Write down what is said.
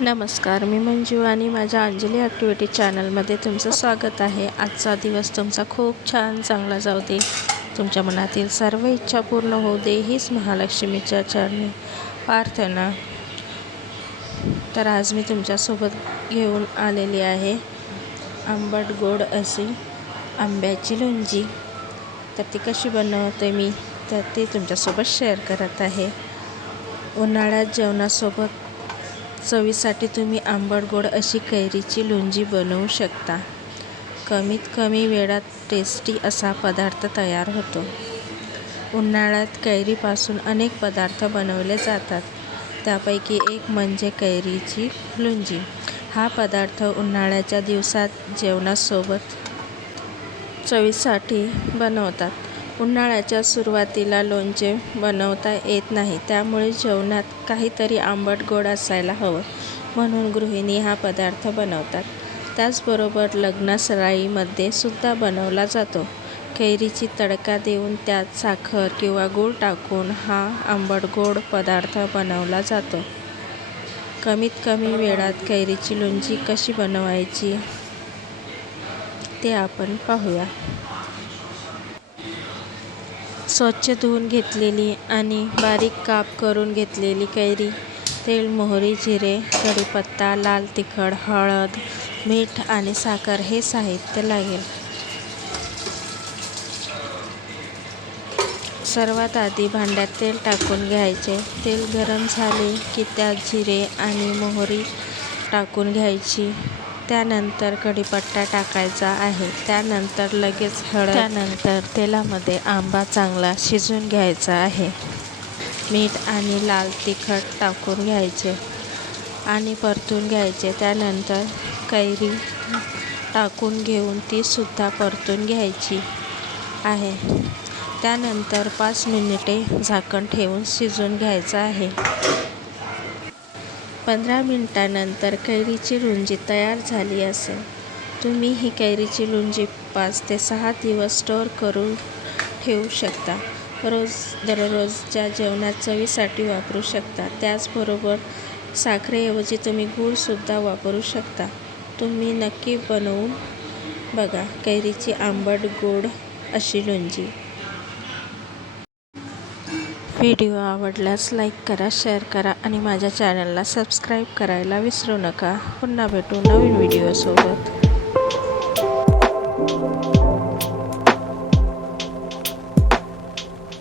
नमस्कार मी मंजू आणि माझ्या अंजली ॲक्टिव्हिटी चॅनलमध्ये तुमचं स्वागत आहे. आजचा दिवस तुमचा खूप छान चांगला जाऊ दे. तुमच्या मनातील सर्व इच्छा पूर्ण होऊ दे हीच महालक्ष्मीच्या चरणी प्रार्थना. तर आज मी तुमच्यासोबत घेऊन आलेली आहे आंबट गोड अशी आंब्याची लोणजी तर ती कशी बनवते मी तर ती तुमच्यासोबत शेअर करत आहे. उन्हाळ्यात जेवणासोबत चवीसाठी तुम्ही आंबट गोड अशी कैरीची लोणची बनवू शकता. कमीत कमी वेळात टेस्टी असा पदार्थ तयार होतो. उन्हाळ्यात कैरीपासून अनेक पदार्थ बनवले जातात. त्यापैकी एक म्हणजे कैरीची लोणची हा पदार्थ उन्हाळ्याच्या दिवसात जेवणासोबत चवीसाठी बनवतात. उन्हाळ्याच्या सुरुवातीला लोणचे बनवता येत नाही. त्यामुळे जेवणात काहीतरी आंबट गोड असायला हवं म्हणून गृहिणी हा पदार्थ बनवतात. त्याचबरोबर लग्नसराईमध्ये सुद्धा बनवला जातो. कैरीची तडका देऊन त्यात साखर किंवा गूळ टाकून हा आंबट गोड पदार्थ बनवला जातो. कमीत कमी वेळात कैरीची लोणची कशी बनवायची ते आपण पाहूया. स्वच्छ धुवून घेतलेली आणि बारीक काप करून घेतलेली कैरी तेल मोहरी जिरे कढीपत्ता लाल तिखट हळद मीठ आणि साखर हे साहित्य लागेल. सर्वात आधी भांड्यात तेल टाकून घ्यायचे. तेल गरम झाले की त्यात जिरे आणि मोहरी टाकून घ्यायची. त्यानंतर कढीपत्ता टाकायचा आहे. त्यानंतर लगेच हळद त्यानंतर तेलामध्ये आंबा चांगला शिजून घ्यायचा आहे. मीठ आणि लाल तिखट टाकून घ्यायचे आणि परतून घ्यायचे. त्यानंतर कैरी टाकून घेऊन तीसुद्धा परतून घ्यायची आहे. त्यानंतर पाच मिनिटे झाकण ठेवून शिजून घ्यायचं आहे. पंधरा मिनटानंतर कैरीची लोणची तयार झाली असेल. तुम्ही ही कैरीची लोणची पाच ते सहा दिवस स्टोअर करून ठेवू शकता. रोज दररोजच्या जेवणात चवीसाठी वापरू शकता. त्याचबरोबर साखरेऐवजी तुम्ही गूळसुद्धा वापरू शकता. तुम्ही नक्की बनवून बघा कैरीची आंबट गोड अशी लोणची व्हिडिओ आवडल्यास लाईक करा शेअर करा आणि माझ्या चॅनलला सबस्क्राईब करायला विसरू नका. पुन्हा भेटू नवीन व्हिडिओसोबत.